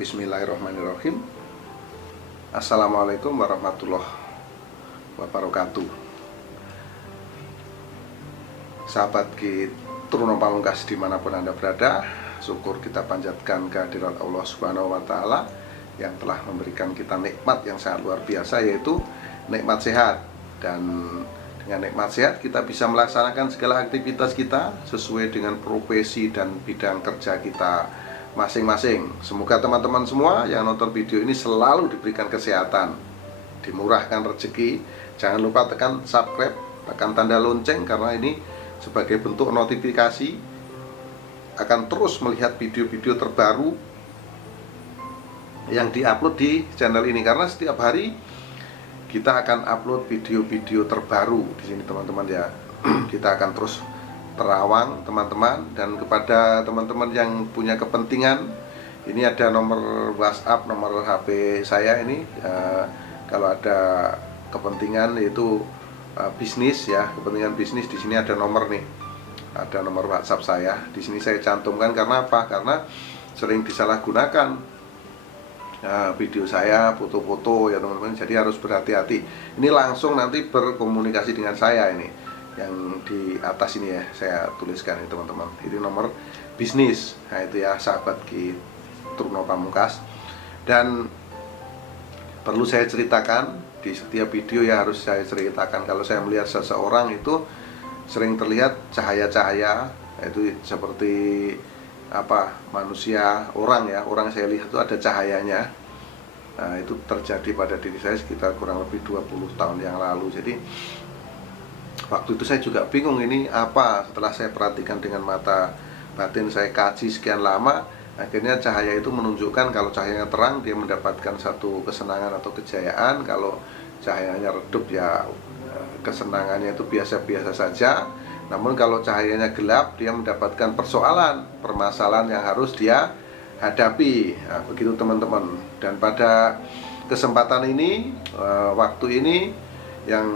Bismillahirrahmanirrahim. Assalamualaikum warahmatullahi wabarakatuh. Sahabat Truno Pamungkas dimanapun Anda berada, syukur kita panjatkan kehadirat Allah Subhanahu wa Ta'ala yang telah memberikan kita nikmat yang sangat luar biasa, yaitu nikmat sehat. Dan dengan nikmat sehat kita bisa melaksanakan segala aktivitas kita sesuai dengan profesi dan bidang kerja kita masing-masing. Semoga teman-teman semua yang nonton video ini selalu diberikan kesehatan, dimurahkan rezeki. Jangan lupa tekan subscribe, tekan tanda lonceng, karena ini sebagai bentuk notifikasi akan terus melihat video-video terbaru yang diupload di channel ini. Karena setiap hari kita akan upload video-video terbaru di sini, teman-teman ya. Kita akan terus terawang, teman-teman. Dan kepada teman-teman yang punya kepentingan, ini ada nomor WhatsApp, nomor HP saya ini. Kalau ada kepentingan yaitu bisnis ya, kepentingan bisnis, di sini ada nomor nih. Ada nomor WhatsApp saya. Di sini saya cantumkan karena apa? Karena sering disalahgunakan video saya, foto-foto ya teman-teman. Jadi harus berhati-hati. Ini langsung nanti berkomunikasi dengan saya ini. Yang di atas ini ya, saya tuliskan ini teman-teman. Ini nomor bisnis. Nah itu ya sahabat Truno Pamungkas. Dan perlu saya ceritakan di setiap video ya, harus saya ceritakan kalau saya melihat seseorang itu sering terlihat cahaya-cahaya, itu seperti apa, manusia, orang ya, orang saya lihat itu ada cahayanya. Nah, itu terjadi pada diri saya sekitar kurang lebih 20 tahun yang lalu. Jadi waktu itu saya juga bingung ini apa. Setelah saya perhatikan dengan mata batin, saya kaji sekian lama, akhirnya cahaya itu menunjukkan kalau cahayanya terang dia mendapatkan satu kesenangan atau kejayaan. Kalau cahayanya redup ya kesenangannya itu biasa-biasa saja. Namun kalau cahayanya gelap dia mendapatkan persoalan, permasalahan yang harus dia hadapi. Nah, begitu teman-teman. Dan pada kesempatan ini, waktu ini yang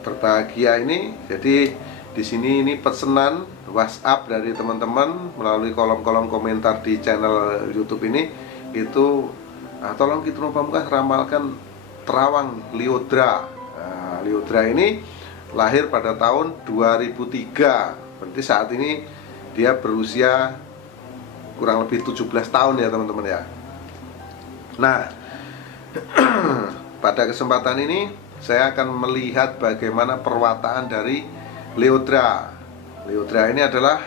berbahagia ini, jadi di sini ini pesanan WhatsApp dari teman-teman melalui kolom-kolom komentar di channel YouTube ini, itu tolong Truno Pamungkas ramalkan terawang Lyodra. Nah, Lyodra ini lahir pada tahun 2003. Berarti saat ini dia berusia kurang lebih 17 tahun ya teman-teman ya. Nah, pada kesempatan ini saya akan melihat bagaimana perwataan dari Lyodra. Lyodra ini adalah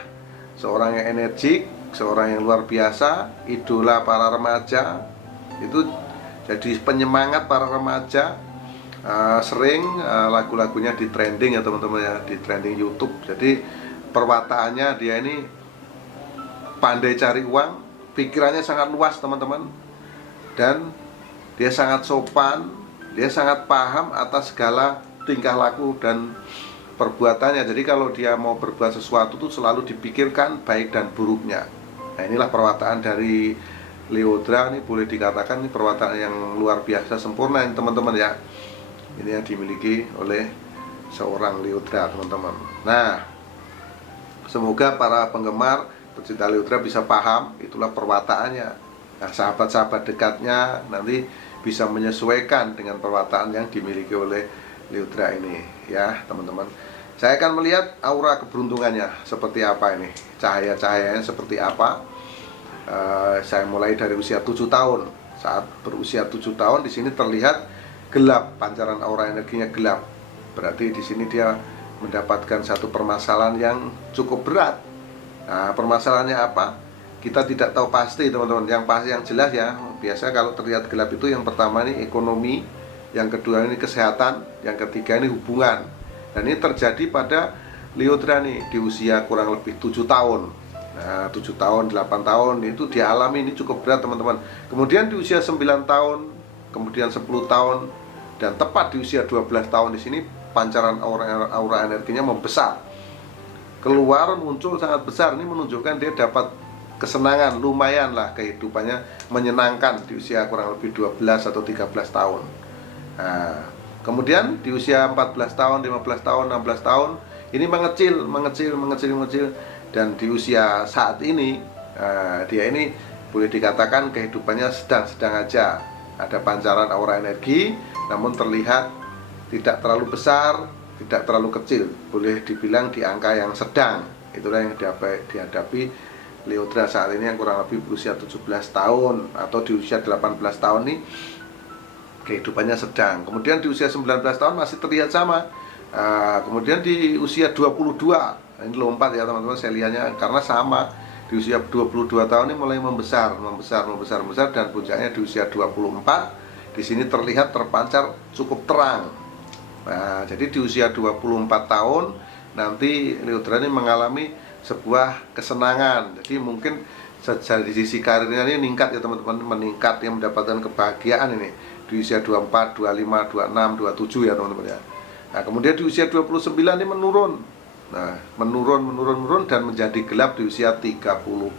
seorang yang energik, seorang yang luar biasa, idola para remaja. Itu jadi penyemangat para remaja. Sering lagu-lagunya di trending ya teman-teman ya, di trending YouTube. Jadi perwataannya dia ini pandai cari uang, pikirannya sangat luas teman-teman, dan dia sangat sopan, dia sangat paham atas segala tingkah laku dan perbuatannya. Jadi kalau dia mau berbuat sesuatu tuh selalu dipikirkan baik dan buruknya. Nah inilah perwataan dari Lyodra. Ini boleh dikatakan ini perwataan yang luar biasa sempurna ini teman-teman ya. Ini yang dimiliki oleh seorang Lyodra teman-teman. Nah, semoga para penggemar pecinta Lyodra bisa paham itulah perwataannya. Nah, sahabat-sahabat dekatnya nanti bisa menyesuaikan dengan perwataan yang dimiliki oleh Lyodra ini ya teman-teman. Saya akan melihat aura keberuntungannya seperti apa ini, cahaya-cahayanya seperti apa. Saya mulai dari usia 7 tahun. Saat berusia 7 tahun di sini terlihat gelap, pancaran aura energinya gelap. Berarti di sini dia mendapatkan satu permasalahan yang cukup berat. Nah, permasalahannya apa? Kita tidak tahu pasti teman-teman. Yang pasti, yang jelas ya, biasa kalau terlihat gelap itu yang pertama ini ekonomi, yang kedua ini kesehatan, yang ketiga ini hubungan. Dan ini terjadi pada Lyodra nih di usia kurang lebih 7 tahun. Nah, 7 tahun, 8 tahun itu dia alami, ini cukup berat teman-teman. Kemudian di usia 9 tahun, kemudian 10 tahun, dan tepat di usia 12 tahun di sini pancaran aura energinya membesar. Keluar muncul sangat besar. Ini menunjukkan dia dapat kesenangan, lumayan lah kehidupannya menyenangkan di usia kurang lebih 12 atau 13 tahun. Nah, kemudian di usia 14 tahun, 15 tahun, 16 tahun ini mengecil. Dan di usia saat ini dia ini boleh dikatakan kehidupannya sedang-sedang aja. Ada pancaran aura energi, namun terlihat tidak terlalu besar, tidak terlalu kecil. Boleh dibilang di angka yang sedang. Itulah yang dihadapi Leodra saat ini yang kurang lebih berusia 17 tahun atau di usia 18 tahun nih, kehidupannya sedang. Kemudian di usia 19 tahun masih terlihat sama. Kemudian di usia 22, ini lompat ya teman-teman, saya lihatnya karena sama. Di usia 22 tahun ini mulai membesar dan puncaknya di usia 24. Di sini terlihat terpancar cukup terang. Nah, jadi di usia 24 tahun nanti Leodra ini mengalami sebuah kesenangan. Jadi mungkin dari sisi karirnya ini meningkat ya teman-teman, meningkat, yang mendapatkan kebahagiaan ini di usia 24, 25, 26, 27 ya teman-teman ya. Nah, kemudian di usia 29 ini menurun. Nah, menurun dan menjadi gelap di usia 30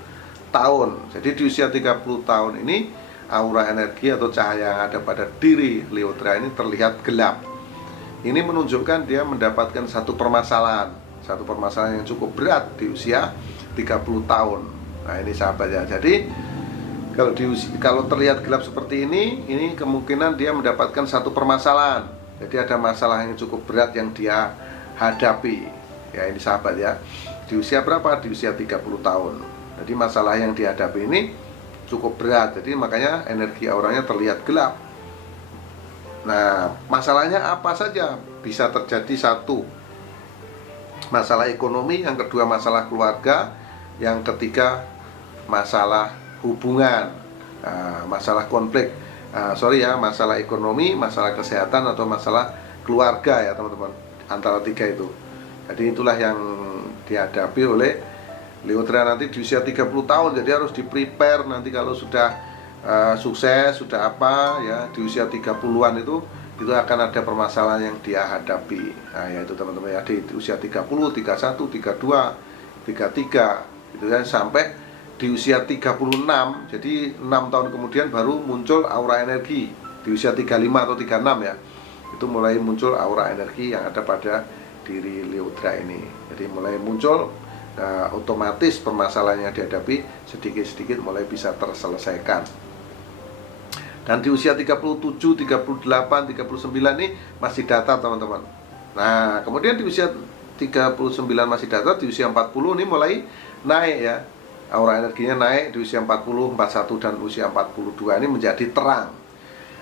tahun. Jadi di usia 30 tahun ini aura energi atau cahaya yang ada pada diri Leodra ini terlihat gelap. Ini menunjukkan dia mendapatkan satu permasalahan yang cukup berat di usia 30 tahun. Nah, ini sahabat ya. Jadi kalau terlihat gelap seperti ini kemungkinan dia mendapatkan satu permasalahan. Jadi ada masalah yang cukup berat yang dia hadapi. Ya, ini sahabat ya. Di usia berapa? Di usia 30 tahun. Jadi masalah yang dihadapi ini cukup berat. Jadi makanya energi auranya terlihat gelap. Nah, masalahnya apa saja? Bisa terjadi satu, masalah ekonomi, yang kedua masalah keluarga, yang ketiga masalah hubungan, masalah konflik. Masalah ekonomi, masalah kesehatan, atau masalah keluarga ya teman-teman, antara tiga itu. Jadi itulah yang dihadapi oleh Leodra nanti di usia 30 tahun. Jadi harus di-prepare nanti kalau sudah sukses, sudah apa ya, di usia 30-an itu akan ada permasalahan yang dia hadapi. Nah, yaitu teman-teman ya, di usia 30, 31, 32, 33 itu kan, sampai di usia 36, jadi 6 tahun kemudian baru muncul aura energi. Di usia 35 atau 36 ya, itu mulai muncul aura energi yang ada pada diri Leodra ini. Jadi mulai muncul, otomatis permasalahan yang dihadapi sedikit-sedikit mulai bisa terselesaikan. Dan di usia 37, 38, 39 ini masih datar teman-teman. Nah, kemudian di usia 39 masih datar, di usia 40 ini mulai naik ya. Aura energinya naik di usia 40, 41 dan usia 42 ini menjadi terang.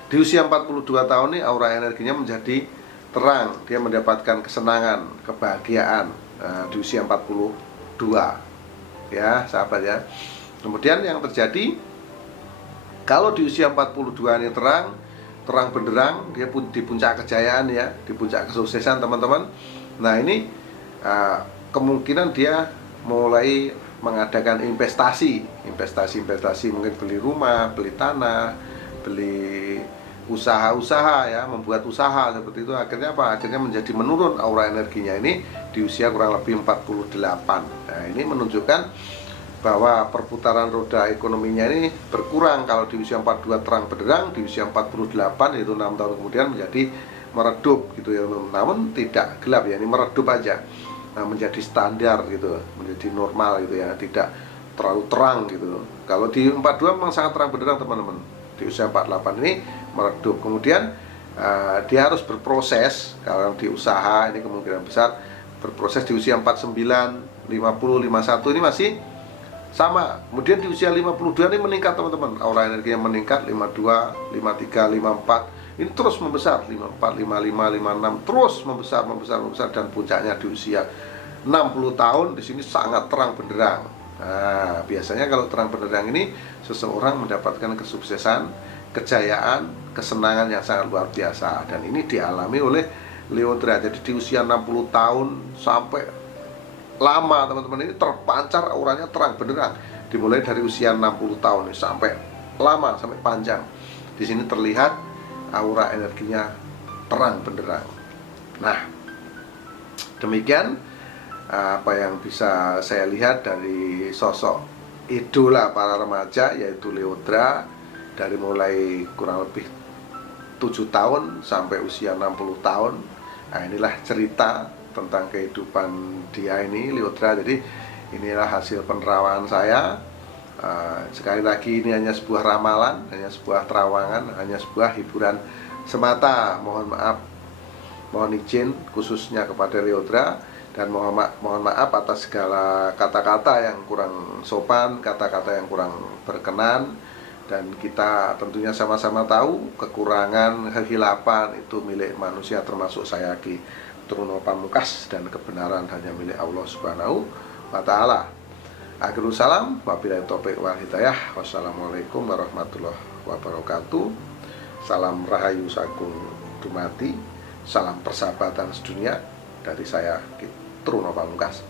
Di usia 42 tahun ini aura energinya menjadi terang. Dia mendapatkan kesenangan, kebahagiaan di usia 42. Ya, sahabat ya. Kemudian yang terjadi, kalau di usia 42 ini terang benderang, dia pun di puncak kejayaan ya, di puncak kesuksesan teman-teman. Nah, ini kemungkinan dia mulai mengadakan investasi, mungkin beli rumah, beli tanah, beli usaha-usaha ya, membuat usaha seperti itu. Akhirnya apa? Akhirnya menjadi menurun aura energinya ini di usia kurang lebih 48. Nah, ini menunjukkan bahwa perputaran roda ekonominya ini berkurang. Kalau di usia 42 terang benderang, di usia 48 yaitu 6 tahun kemudian menjadi meredup gitu ya. Namun tidak gelap ya, ini meredup aja. Nah, menjadi standar gitu, menjadi normal gitu ya, tidak terlalu terang gitu. Kalau di 42 memang sangat terang benderang teman-teman. Di usia 48 ini meredup. Kemudian dia harus berproses. Kalau di usaha ini kemungkinan besar berproses di usia 49, 50, 51 ini masih sama. Kemudian di usia 52 ini meningkat teman-teman. Aura energinya meningkat, 52, 53, 54. Ini terus membesar, 54, 55, 56 terus membesar dan puncaknya di usia 60 tahun di sini sangat terang benderang. Nah, biasanya kalau terang benderang ini seseorang mendapatkan kesuksesan, kejayaan, kesenangan yang sangat luar biasa, dan ini dialami oleh Leodra. Jadi di usia 60 tahun sampai lama teman-teman ini terpancar auranya terang benderang. Dimulai dari usia 60 tahun ini sampai lama, sampai panjang. Di sini terlihat aura energinya terang benderang. Nah, demikian apa yang bisa saya lihat dari sosok idola para remaja yaitu Leodra, dari mulai kurang lebih 7 tahun sampai usia 60 tahun. Nah, inilah cerita tentang kehidupan dia ini, Leodra. Jadi inilah hasil penerawangan saya Sekali lagi, ini hanya sebuah ramalan, hanya sebuah terawangan, hanya sebuah hiburan semata. Mohon maaf, mohon izin khususnya kepada Leodra, dan mohon maaf atas segala kata-kata yang kurang sopan, kata-kata yang kurang berkenan. Dan kita tentunya sama-sama tahu kekurangan, kehilapan itu milik manusia, termasuk saya Ki Truno Pamungkas, dan kebenaran hanya milik Allah Subhanahu wa Ta'ala. Akhirul salam, wabillahi taufiq wal hidayah. Wassalamualaikum warahmatullahi wabarakatuh. Salam rahayu sagung dumati, salam persahabatan sedunia dari saya Ki Truno Pamungkas.